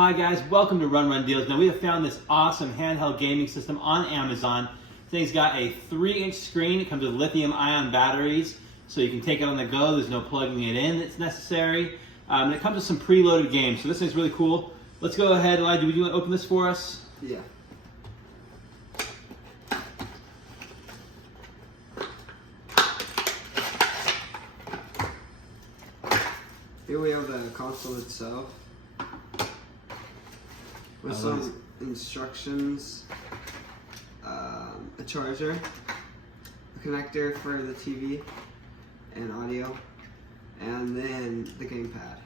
Hi guys, welcome to Run Deals. Now we have found this awesome handheld gaming system on Amazon. This thing's got a 3-inch screen. It comes with lithium-ion batteries, so you can take it on the go. There's no plugging it in that's necessary. And it comes with some preloaded games, so this thing's really cool. Let's go ahead, Eli, would you want to open this for us? Yeah. Here we have the console itself with some instructions, a charger, a connector for the TV and audio, and then the gamepad.